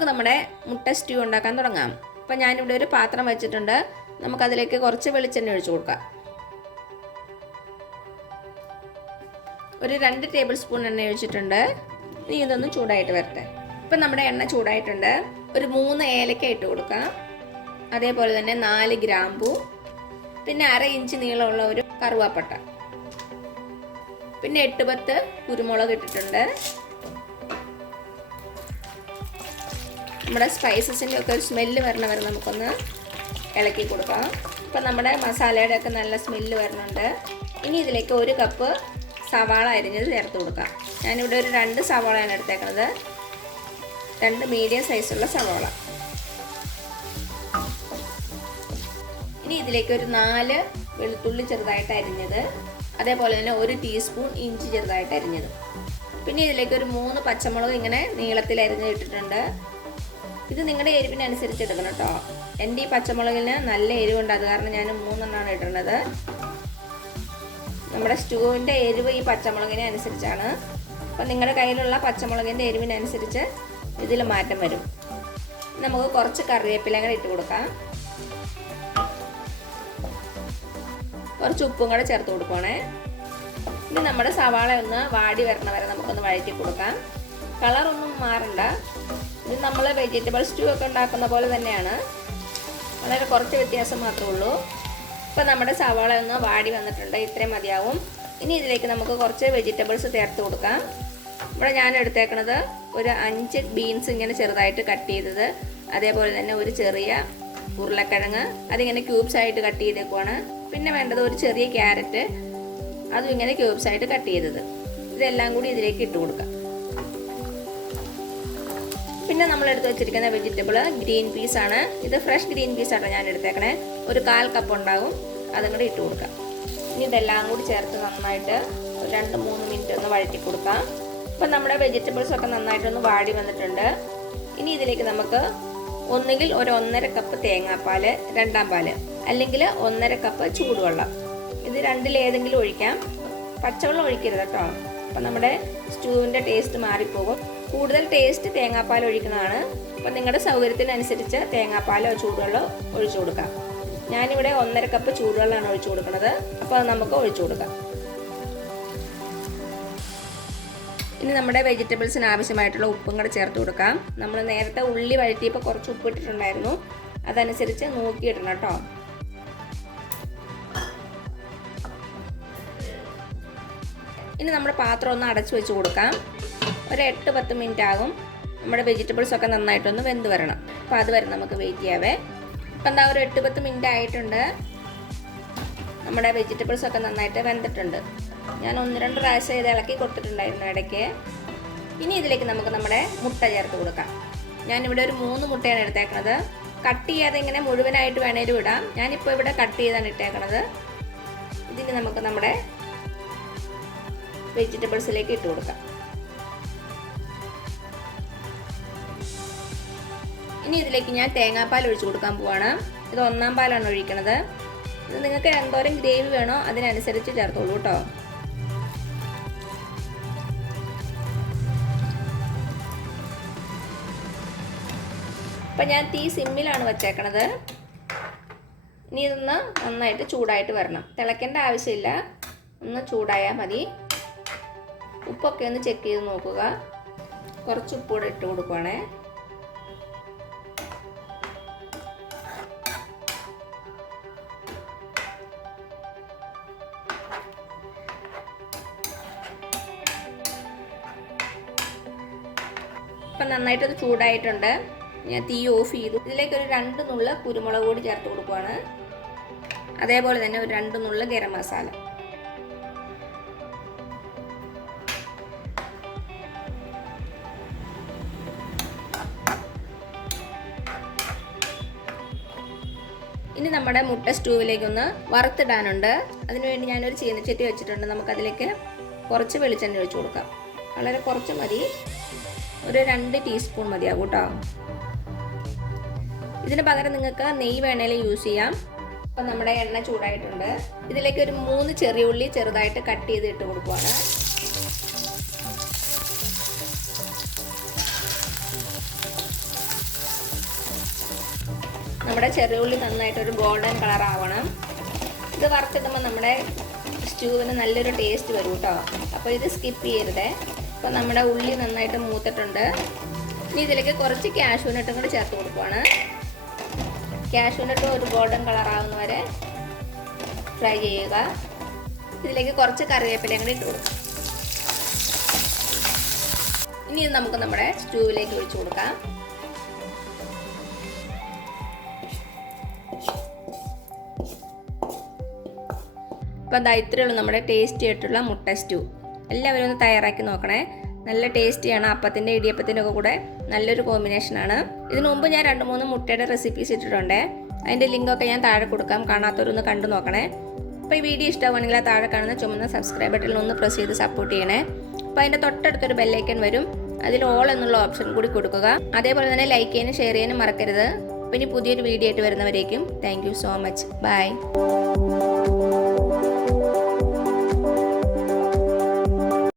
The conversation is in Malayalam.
നമുക്ക് നമ്മുടെ മുട്ട സ്റ്റ്യൂ ഉണ്ടാക്കാൻ തുടങ്ങാം. അപ്പോൾ ഞാനിവിടെ ഒരു പാത്രം വെച്ചിട്ടുണ്ട്. നമുക്കതിലേക്ക് കുറച്ച് വെളിച്ചെണ്ണ ഒഴിച്ചു കൊടുക്കാം. ഒരു 2 ടേബിൾ സ്പൂൺ എണ്ണ ഒഴിച്ചിട്ടുണ്ട്. ഇനി ഇതൊന്ന് ചൂടായിട്ട് വരട്ടെ. ഇപ്പം നമ്മുടെ എണ്ണ ചൂടായിട്ടുണ്ട്. ഒരു 3 ഏലക്ക ഇട്ട് കൊടുക്കാം. അതേപോലെ തന്നെ 4 ഗ്രാമ്പൂ, പിന്നെ 1/2 ഇഞ്ച് നീളമുള്ള ഒരു കറുവാപ്പട്ട, പിന്നെ 8-10 കുരുമുളക് ഇട്ടിട്ടുണ്ട്. നമ്മുടെ സ്പൈസസിൻ്റെ ഒക്കെ ഒരു സ്മെല്ല് വരണ വരെ നമുക്കൊന്ന് ഇളക്കി കൊടുക്കാം. ഇപ്പം നമ്മുടെ മസാലയുടെ ഒക്കെ നല്ല സ്മെല്ല് വരുന്നുണ്ട്. ഇനി ഇതിലേക്ക് 1 കപ്പ് സവാള അരിഞ്ഞത് ചേർത്ത് കൊടുക്കാം. ഞാനിവിടെ ഒരു 2 സവാളയാണ് എടുത്തേക്കുന്നത്. 2 മീഡിയം സൈസുള്ള സവാള. ഇനി ഇതിലേക്ക് ഒരു 4 വെളുത്തുള്ളി ചെറുതായിട്ട് അരിഞ്ഞത്, അതേപോലെ തന്നെ 1 ടീസ്പൂൺ ഇഞ്ചി ചെറുതായിട്ട് അരിഞ്ഞത്. പിന്നെ ഇതിലേക്ക് ഒരു 3 പച്ചമുളക് ഇങ്ങനെ നീളത്തിൽ അരിഞ്ഞിട്ടിട്ടുണ്ട്. ഇത് നിങ്ങളുടെ എരിവിനനുസരിച്ച് എടുക്കണം കേട്ടോ. എൻ്റെ ഈ പച്ചമുളകിന് നല്ല എരിവുണ്ട്, അത് കാരണം ഞാൻ 3 എണ്ണമാണ് ഇടുന്നത്. നമ്മുടെ സ്റ്റൂവിൻ്റെ എരിവ് ഈ പച്ചമുളകിനെ അനുസരിച്ചാണ്. അപ്പോൾ നിങ്ങളുടെ കയ്യിലുള്ള പച്ചമുളകിൻ്റെ എരിവിനനുസരിച്ച് ഇതിൽ മാറ്റം വരും. നമുക്ക് കുറച്ച് കറിവേപ്പില കൂടെ ഇട്ട് കൊടുക്കാം. കുറച്ച് ഉപ്പും കൂടെ ചേർത്ത് കൊടുക്കണേ. ഇനി നമ്മുടെ സവാള ഒന്ന് വാടി വരണ വരെ നമുക്കൊന്ന് വഴറ്റി കൊടുക്കാം. കളറൊന്നും മാറണ്ട. ഇത് നമ്മൾ വെജിറ്റബിൾ സ്റ്റൂ ഒക്കെ ഉണ്ടാക്കുന്ന പോലെ തന്നെയാണ്, വളരെ കുറച്ച് വ്യത്യാസം മാത്രമേ ഉള്ളൂ. ഇപ്പോൾ നമ്മുടെ സവാള ഒന്ന് വാടി വന്നിട്ടുണ്ട്. ഇത്രയും മതിയാവും. ഇനി ഇതിലേക്ക് നമുക്ക് കുറച്ച് വെജിറ്റബിൾസ് ചേർത്ത് കൊടുക്കാം. ഇവിടെ ഞാൻ എടുത്തേക്കുന്നത് ഒരു 5 ബീൻസ് ഇങ്ങനെ ചെറുതായിട്ട് കട്ട് ചെയ്തത്, അതേപോലെ തന്നെ ഒരു ചെറിയ ഉരുളക്കിഴങ്ങ് അതിങ്ങനെ ക്യൂബ്സ് ആയിട്ട് കട്ട് ചെയ്തേക്കുവാണ്. പിന്നെ വേണ്ടത് ഒരു ചെറിയ ക്യാരറ്റ്, അതും ഇങ്ങനെ ക്യൂബ്സ് ആയിട്ട് കട്ട് ചെയ്തത്. ഇതെല്ലാം കൂടി ഇതിലേക്ക് ഇട്ട് കൊടുക്കാം. പിന്നെ നമ്മൾ എടുത്ത് വെച്ചിരിക്കുന്ന വെജിറ്റബിൾ ഗ്രീൻ പീസ് ആണ്. ഇത് ഫ്രഷ് ഗ്രീൻ പീസ് ആണ് ഞാൻ എടുത്തേക്കണേ. ഒരു 1/4 കപ്പ് ഉണ്ടാവും. അതും കൂടി ഇട്ട് കൊടുക്കാം. ഇനി ഇതെല്ലാം കൂടി ചേർത്ത് നന്നായിട്ട് ഒരു 2-3 മിനിറ്റ് ഒന്ന് വഴറ്റി കൊടുക്കാം. അപ്പം നമ്മുടെ വെജിറ്റബിൾസ് ഒക്കെ നന്നായിട്ടൊന്ന് വാടി വന്നിട്ടുണ്ട്. ഇനി ഇതിലേക്ക് നമുക്ക് ഒന്നുകിൽ ഒരു 1.5 കപ്പ് തേങ്ങാപ്പാൽ, രണ്ടാം പാല്, അല്ലെങ്കിൽ 1.5 കപ്പ് ചൂടുവെള്ളം. ഇത് രണ്ടിലേതെങ്കിലും ഒഴിക്കാം. പച്ചവെള്ളം ഒഴിക്കരുത് കേട്ടോ. അപ്പം നമ്മുടെ സ്റ്റൂവിൻ്റെ ടേസ്റ്റ് മാറിപ്പോകും. കൂടുതൽ ടേസ്റ്റ് തേങ്ങാപ്പാൽ ഒഴിക്കുന്നതാണ്. അപ്പം നിങ്ങളുടെ സൗകര്യത്തിനനുസരിച്ച് തേങ്ങാപ്പാലോ ചൂടുവെള്ളമോ ഒഴിച്ചു കൊടുക്കാം. ഞാനിവിടെ 1.5 കപ്പ് ചൂടുവെള്ളമാണ് ഒഴിച്ചു കൊടുക്കുന്നത്. അപ്പോൾ അത് നമുക്ക് ഒഴിച്ചു കൊടുക്കാം. ഇനി നമ്മുടെ വെജിറ്റബിൾസിന് ആവശ്യമായിട്ടുള്ള ഉപ്പും കൂടെ ചേർത്ത് കൊടുക്കാം. നമ്മൾ നേരത്തെ ഉള്ളി വഴറ്റിയപ്പോൾ കുറച്ച് ഉപ്പ് ഇട്ടിട്ടുണ്ടായിരുന്നു, അതനുസരിച്ച് നോക്കിയിടണം കേട്ടോ. ഇനി നമ്മുടെ പാത്രം ഒന്ന് അടച്ചു വെച്ച് കൊടുക്കാം. ഒരു 8-10 മിനിറ്റ് ആകും. നമ്മുടെ വെജിറ്റബിൾസ് ഒക്കെ നന്നായിട്ടൊന്ന് വെന്ത് വരണം. അപ്പോൾ അതുവരെ നമുക്ക് വെയിറ്റ് ചെയ്യാവേ. അപ്പം എന്താ ഒരു 8-10 മിനിറ്റ് ആയിട്ടുണ്ട്. നമ്മുടെ വെജിറ്റബിൾസ് ഒക്കെ നന്നായിട്ട് വെന്തിട്ടുണ്ട്. ഞാൻ 1-2 പ്രാവശ്യം ഇത് ഇളക്കി കൊടുത്തിട്ടുണ്ടായിരുന്നു ഇടയ്ക്ക്. ഇനി ഇതിലേക്ക് നമുക്ക് നമ്മുടെ മുട്ട ചേർത്ത് കൊടുക്കാം. ഞാനിവിടെ ഒരു 3 മുട്ടയാണ് എടുത്തേക്കുന്നത്. കട്ട് ചെയ്യാതെ ഇങ്ങനെ മുഴുവനായിട്ട് വേണേലും ഇടാം. ഞാനിപ്പോൾ ഇവിടെ കട്ട് ചെയ്താണ് ഇട്ടേക്കണത്. ഇതിന് നമുക്ക് നമ്മുടെ വെജിറ്റബിൾസിലേക്ക് ഇട്ട് കൊടുക്കാം. ഇനി ഇതിലേക്ക് ഞാൻ തേങ്ങാപ്പാൽ ഒഴിച്ചു കൊടുക്കാൻ പോവാണ്. ഇത് 1-ാം പാലാണ് ഒഴിക്കണത്. ഇത് നിങ്ങൾക്ക് എന്തോരം ഗ്രേവി വേണോ അതിനനുസരിച്ച് ചേർത്തോളൂ കേട്ടോ. അപ്പം ഞാൻ തീ സിമ്മിലാണ് വച്ചേക്കണത്. ഇനി ഇതൊന്ന് നന്നായിട്ട് ചൂടായിട്ട് വരണം. തിളയ്ക്കേണ്ട ആവശ്യമില്ല, ഒന്ന് ചൂടായാൽ മതി. ഉപ്പൊക്കെ ഒന്ന് ചെക്ക് ചെയ്ത് നോക്കുക. കുറച്ച് ഉപ്പ് കൂടെ ഇട്ട് കൊടുക്കുവാണേ. ഇപ്പം നന്നായിട്ടത് ചൂടായിട്ടുണ്ട്. ഞാൻ തീ ഓഫ് ചെയ്തു. ഇതിലേക്ക് ഒരു 2 നുള്ള കുരുമുളക് കൂടി ചേർത്ത് കൊടുക്കുവാണ്. അതേപോലെ തന്നെ ഒരു 2 നുള്ള ഗരം മസാല. ഇനി നമ്മുടെ മുട്ട സ്റ്റൂവിലേക്കൊന്ന് വറുത്തിടാനുണ്ട്. അതിനുവേണ്ടി ഞാനൊരു ചീനച്ചട്ടി വെച്ചിട്ടുണ്ട്. നമുക്കതിലേക്ക് കുറച്ച് വെളിച്ചെണ്ണ ഒഴിച്ചു കൊടുക്കാം. വളരെ കുറച്ച് മതി, ഒരു 2 ടീസ്പൂൺ മതിയാകും കേട്ടോ. ഇതിന് പകരം നിങ്ങൾക്ക് നെയ്യ് വേണേലും യൂസ് ചെയ്യാം. അപ്പം നമ്മുടെ എണ്ണ ചൂടായിട്ടുണ്ട്. ഇതിലേക്ക് ഒരു 3 ചെറിയ ഉള്ളി ചെറുതായിട്ട് കട്ട് ചെയ്ത് ഇട്ട് കൊടുക്കുവാണ്. നമ്മുടെ ചെറിയുള്ളി നന്നായിട്ടൊരു ഗോൾഡൻ കളർ ആവണം. ഇത് വറുത്തിടുമ്പോൾ നമ്മുടെ സ്റ്റൂവിന് നല്ലൊരു ടേസ്റ്റ് വരും കേട്ടോ. അപ്പോൾ ഇത് സ്കിപ്പ് ചെയ്യരുതേ. അപ്പോൾ നമ്മുടെ ഉള്ളി നന്നായിട്ട് മൂത്തിട്ടുണ്ട്. ഇനി ഇതിലേക്ക് കുറച്ച് കാഷ്യൂ നട്ടും കൂടി ചേർത്ത് കൊടുക്കുവാണ്. കാഷ്യൂ നട്ട് ഒരു ഗോൾഡൻ കളർ ആവുന്ന വരെ ഫ്രൈ ചെയ്യുക. ഇതിലേക്ക് കുറച്ച് കറിവേപ്പിലയും കൂടി ഇട്ട് കൊടുക്കും. ഇനി ഇത് നമുക്ക് നമ്മുടെ സ്റ്റൂവിലേക്ക് ഒഴിച്ചു കൊടുക്കാം. അപ്പോൾ അതാ ഇത്രയേ ഉള്ളൂ നമ്മുടെ ടേസ്റ്റി ആയിട്ടുള്ള മുട്ട സ്റ്റൂ. എല്ലാവരും ഒന്ന് തയ്യാറാക്കി നോക്കണേ. നല്ല ടേസ്റ്റിയാണ്. അപ്പത്തിൻ്റെ ഇടിയപ്പത്തിൻ്റെ ഒക്കെ കൂടെ നല്ലൊരു കോമ്പിനേഷനാണ്. ഇതിനു മുമ്പ് ഞാൻ 2-3 മുട്ടയുടെ റെസിപ്പീസ് ഇട്ടിട്ടുണ്ട്. അതിൻ്റെ ലിങ്കൊക്കെ ഞാൻ താഴെ കൊടുക്കാം. കാണാത്തവരൊന്ന് കണ്ടു നോക്കണേ. അപ്പോൾ ഈ വീഡിയോ ഇഷ്ടമാണെങ്കിൽ ആ താഴെ കാണുന്ന ചുമന്ന സബ്സ്ക്രൈബ് ബട്ടണിൽ ഒന്ന് പ്രസ് ചെയ്ത് സപ്പോർട്ട് ചെയ്യണേ. അപ്പോൾ അതിൻ്റെ തൊട്ടടുത്തൊരു ബെല്ലൈക്കൺ വരും. അതിൽ ഓൾ എന്നുള്ള ഓപ്ഷൻ കൂടി കൊടുക്കുക. അതേപോലെ തന്നെ ലൈക്ക് ചെയ്യാനും ഷെയർ ചെയ്യാനും മറക്കരുത്. അപ്പോൾ ഇനി പുതിയൊരു വീഡിയോ ആയിട്ട് വരുന്നവരേക്കും thank you so much. By.